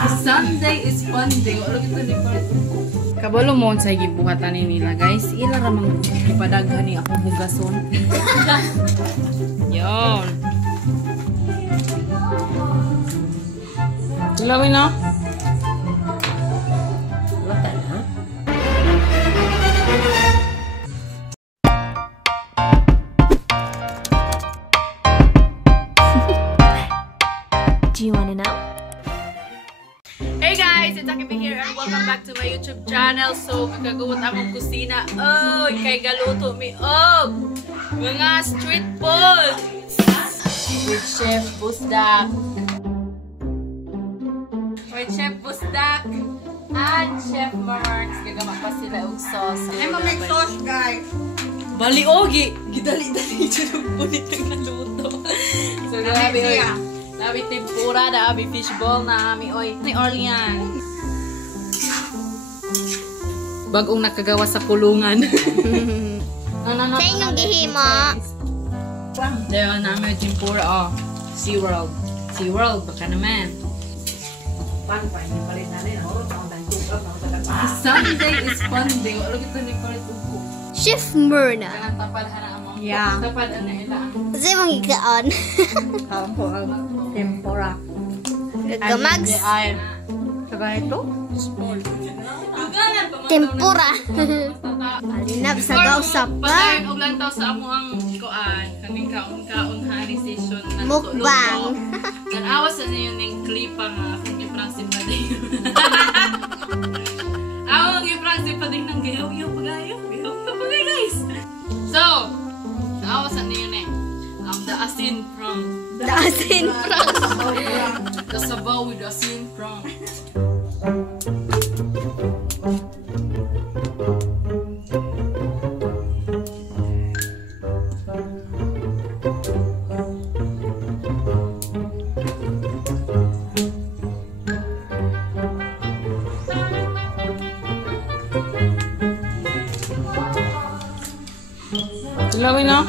Sunday is fun day. Wala kita ni palit ko. Kabalo mo sa gibuhatan nila guys. Ila ramang ipadaghan ni ako bugason. Yon. Tulawin na. Wata na. Do you want to know? Hey guys, it's Akibi here and welcome back to my YouTube channel. So, gagawin akong kusina. Oh, kay galuto mi. Oh, mga street food with Chef Busdak. With Chef Busdak and Chef Marks. Gagama pa sila og sauce. Ay, may sauce, guys. Bali, ogi. Gidali-dali dyan ang punit ng naluto. So, grabe, oy. Nabi tempura, nabi fishball, nabi oy. Ni Orlean. Bagong nakagawa sa kulungan. Sa inyong gihimo. Dahil namin tempura, oh. SeaWorld. SeaWorld, baka naman. Sunday is fun day. Wala kita ni palit upo. Chef Myrna. Kanang tapad harang mo. Yeah. Tapad na ilang. Kasi mong ikaon. Kampo ang tempura. Gagamags. Saka ito? Tempura. Alinab sa gausap ka. Patayin og lang taw sa amo ang kuan. Kaming kaon-kaon hari session na Mukbang. Tanawas na yun yung klipa nga akong i-pransin pa din. Ako i-pransin pa din ng gayaw-yaw pagayo. Gayaw-yaw pagayo guys. So, tanawas na yun eh. The asin from. The asin from. The sabaw with asin from. Tulawin na.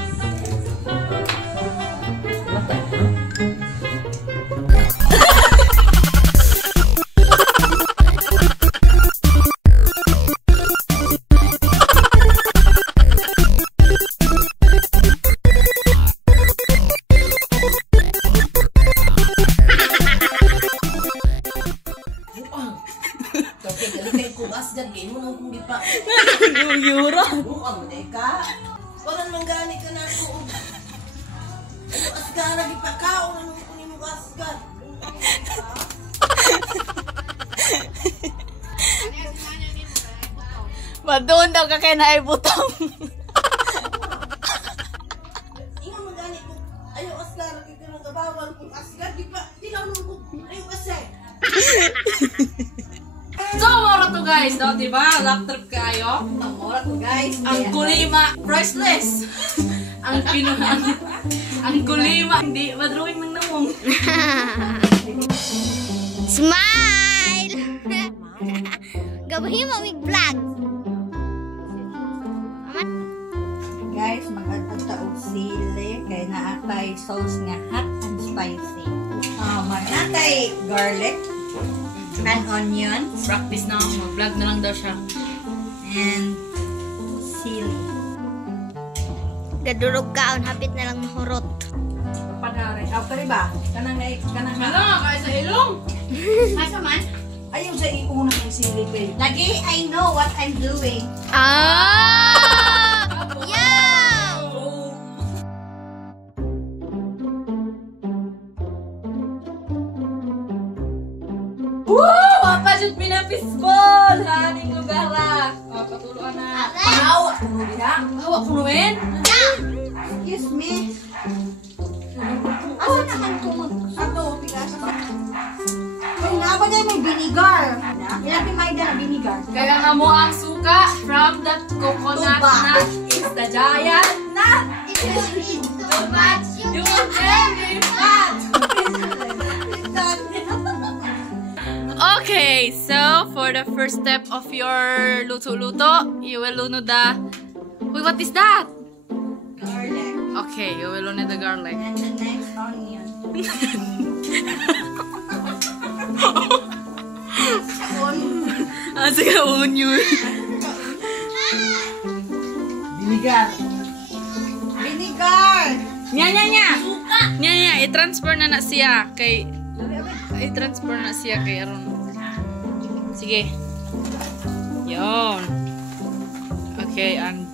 Yura. Buang, deka. Parang manggani ka na ako. Asgara, di pa ka. Ano kunin mo asgar? Madun daw ka kaya na ibutang. Ingat manggani ko. Ayaw asgar, kita nang kabawal kung asgar. Di pa, di lang ko. Ayaw asgar. So, mora to guys, no? Diba? Lap trip kayo. Mora to guys. Ang kulima, priceless. Ang kinuhan. Ang kulima, hindi madrawing ng namong. Smile! Gabahin mo mig vlog. Guys, mag-agta og sili. Kaya naatay sauce nga hot and spicy. Mag-atay garlic. And onions. Practice na, mag-vlog na lang daw siya. And sili. Gadurog kaon, hapit na lang mahurot. Panare. Pero ba? Kanang Hala, kaya sa ilong. Masa man? Ayaw sa iuna ng sili ko. Lagi, I know what I'm doing. Ah! Yo! Woo! Mapasyon pinapistball! Haning lugar la. O, patuluan na. Hawa! Ano diha? Hawak ko naman. Excuse me. Asa naman ko mo? Ato, bigas. Ay, naba na may vinegar. Ilapin may na vinegar. Kaya nga mo ang suka from the coconut Tuba. nut is the giant nut. If you need Too much, you will very fat. Okay, so for the first step of your luto-luto, you will luno the... Wait, what is that? Garlic. Okay, you will luno the garlic. And the next onion. Asa ka onion. Binigar. Vinegar. Nya, i-transfer na siya kay Aron. Sige. Yon. Okay, and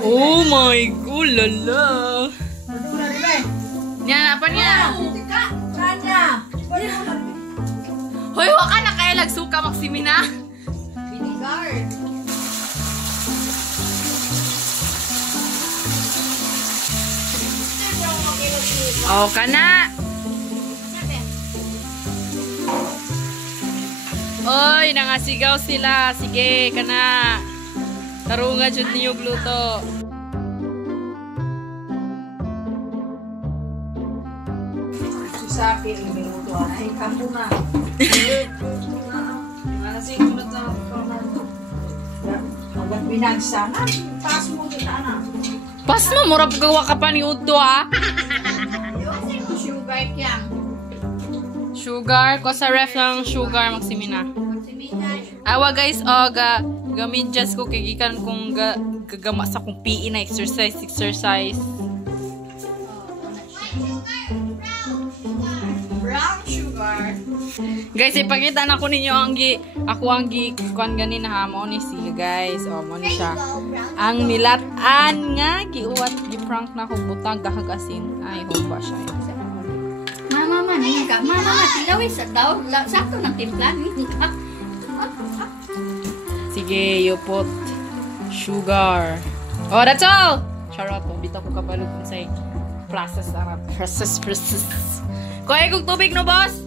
oh my god, lala. Nya, apa niya? Hoy, wa ka na kaya lagsuka Maximina. Vinegar. Oh, kana. Oy, nangasigaw sila. Sige, kana. Tarunga jud niyo gluto. Sa akin, minuto. Ay, kampo na. Ano sih, kunat sa kampo. Agad binagsa na. Taas mo kita na. Pas mo, murap gawa ka pa ni Udo, ha? Sugar kyang. Sugar. Ko sa ref ng sugar, Maximina. Awa, guys, gamidjas ko kagikan kung gagama sa kong PE na exercise. Brown sugar. Guys, ipakita na ko ninyo ako ang kuan ganin ha mo ni siya, guys. Oh, mo ni siya. Ang nilatan nga giuwat gi-prank na ko butang gahagasin. Ay, humba siya. Mama, tilawin sa daw. Sakto ng timplan. Sige, you put sugar. Oh, that's all! Charot, bitaw ko kabalog kung say process. Kuha kong tubig no, boss?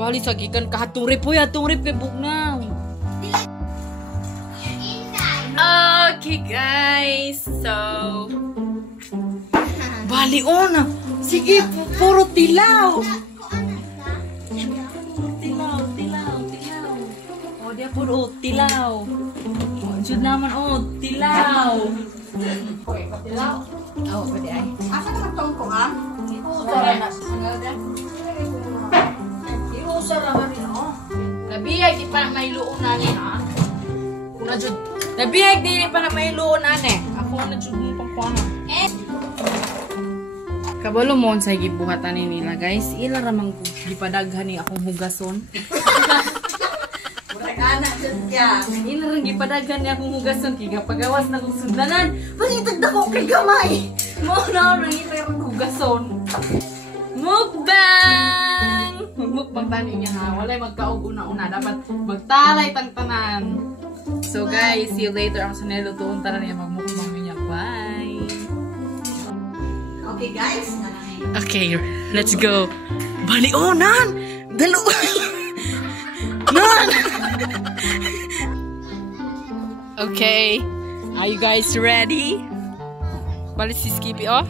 Bali, sagikan ka. Haturip kay Bugnaw. Okay, guys. So, bali, na. Sige, puro tilaw. Oh, dia puro tilaw. Oh, jud naman, tilaw. Dilaw. Oh, pwede ay. Asa naman tong ko ha? Iusa naman yun, oh. Nabiyag di pa na may luon na ni, ha? Kuna jud. Nabiyag di pa na may luon na ni. Ako na jud mo pangkuana. Kabalo mo sa gibuhatan ni nila, guys. Ila ramang gipadaghan ni akong hugason. Anak dyan kya. Ila ramang gipadaghan ni akong hugason kaya pagawas na kong sundanan. Pangitagda ko kay gamay. Mo na rin ila ramang hugason. Mukbang! Magmukbang tani niya ha. Walay magkaog una-una. Dapat magtalay tang-tanan. So guys, see you later. Ang sanelo tuon tara niya magmukbang niya. Bye! Okay guys. Okay, let's go. Bali, nan! Dalo! Nan! Okay. Are you guys ready? Bali si Skippy, oh?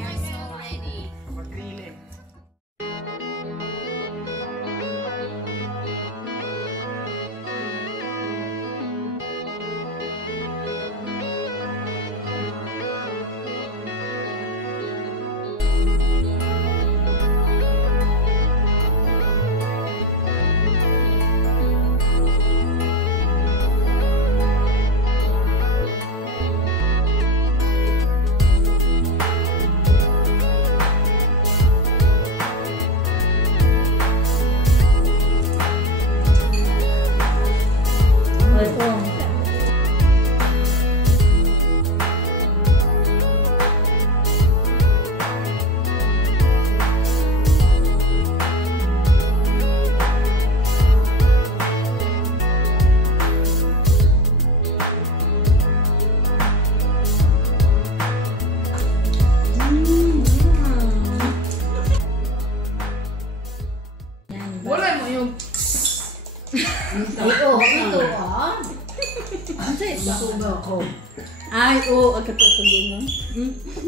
Ay, oo, ang katutugin mo.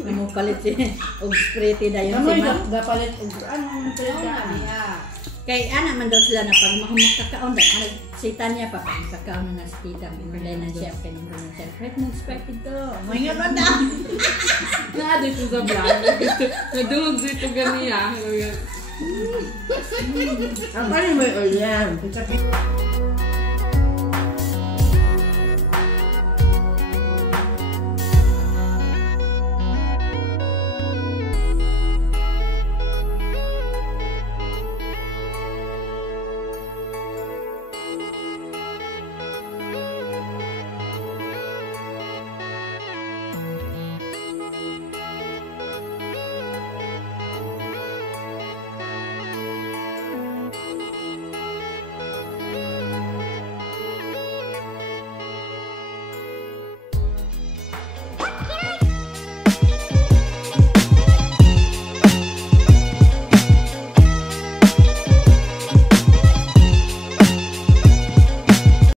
Ano palit siya? Og sprayty na yun si Ma. Gapalit. Anong palit ka? Kay ana man daw sila na pag makamagkakaon na, sita niya pa pag kakaon na sa tita. Pinulay na siya, pinulay na siya. Kahit mo expected to. May nga na. Nado ito sa vlog. Nadungog dito ganiya. Ang kali mo ulan.